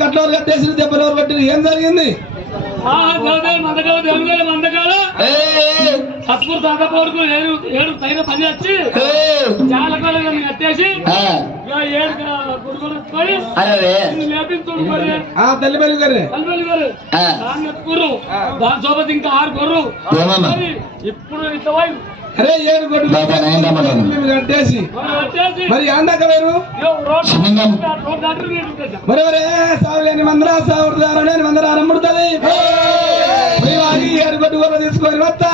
కట్లోలు కట్టేసిన దెబ్బలు కట్టిన ఏం జరిగింది? మందకాలు దేవుని మందకాలు సత్పూర్ సాధపోడుకు ఏడు ఏడు పైన పని వచ్చి చాలా కాలం కట్టేసి ఏడు గారే. గారు దాన్ని ఎత్తుకుర్రు. దాని సోబత్ ఇంకా ఆరు కొర్రు. ఇప్పుడు ఇంత పోయి అరే కట్టేసి వచ్చేసి. మరి అందాక వేరు? ఇగో రోడ్ రోడ్ దాటి నేను ఉంటాను. మరి ఒరే సాగు లేని మందరా సాగు లేని మందరా అమ్ముడుతుంది ఏడు కొట్టు కూడా తీసుకొని వస్తా.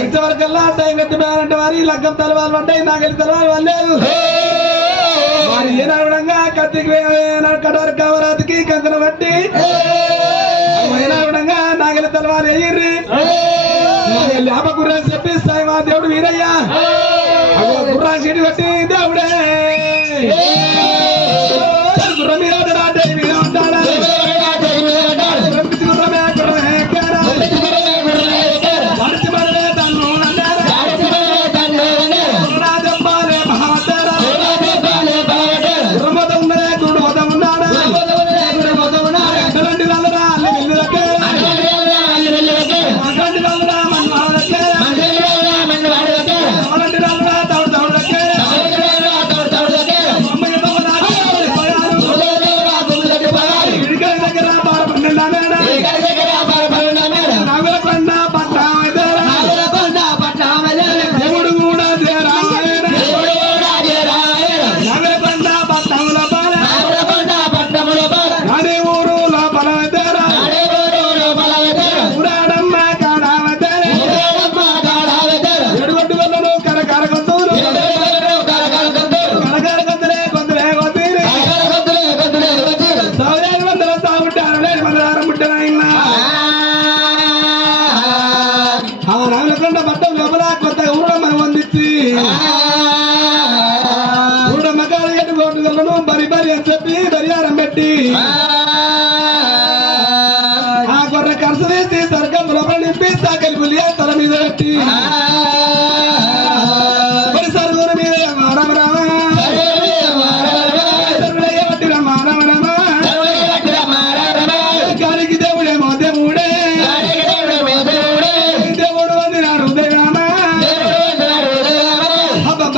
ఇంతవరకల్లా టైం ఎత్తిపోయారంటే వారి లగ్గం తలవాళ్ళు పడ్డాయి నాకెళ్ళి తలవాళ్ళు వాళ్ళలేదు మరి ఏనావిడంగా కత్తికి కటారు కావరాతికి కంకణ పట్టి ఏనావిడంగా నాగలి తలవారు ఎయ్యిర్రి లేప గుర్రా చెప్పి సాయివా దేవుడు వీరయ్యా. అగో గుర్రా సీటు కట్టి దేవుడే. ఆ నగలకొండ పట్టం లోపల కొత్తగా ఊరమ్మని వందించి ఊరమ్మ కాలు ఎటు గొడ్డు బరి బరి అని చెప్పి బరియారం పెట్టి. ఆ గొర్రె కరస తీసి సర్గం లోపల నింపి సాకలి పులియా తల మీద పెట్టి.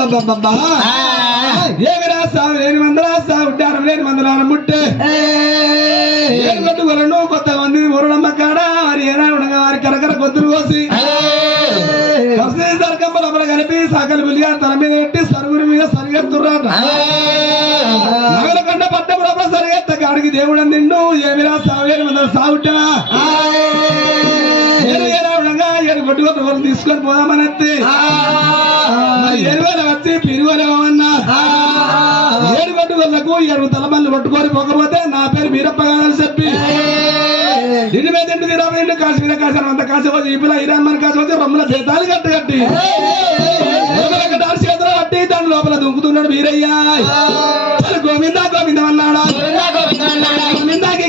అబ్బబ్బబ్బబ్బబ్బా. ఏమి రాస్తావు? లేని మందల రాస్తావు? ఉడ్డారం లేని మందలారం ముట్టే. ఏడుగట్టు వలను కొత్త మంది ఊరడమ్మ కాడ వారి ఏనా ఉండగా వారి కరకర గొద్దులు కోసి. సరకంబ లోపల కలిపి సాకలి పులిగా తల మీద పెట్టి సరుగురి మీద సరిగెత్తుర్రాట. నగలకొండ పట్టం లోపల సరిగెత్త కాడికి దేవుడు అందిండు. ఏమి రాస్తావు? లేని మందల సాగుట్టా ఉండగా ఏడు గొడ్డు తీసుకొని పోదామని వస్తే మరి వచ్చి పిరువలేమన్నా ఏడు గొడ్డు ఏడు తలమల్లి పట్టుకొని పోకపోతే నా పేరు వీరప్ప కాదని చెప్పి. ఇంటి మీద ఇంటి తీరామ ఇంటి కాసి మీద కాసి అంత కాసి వచ్చి ఇప్పుడు ఇరాన్ కాసి వచ్చి రొమ్మల చేతాలు కట్టి కట్టి. చేతులు కట్టి దాని లోపల దుంకుతున్నాడు వీరయ్యా. గోవిందా గోవిందం అన్నాడా? గోవిందాకి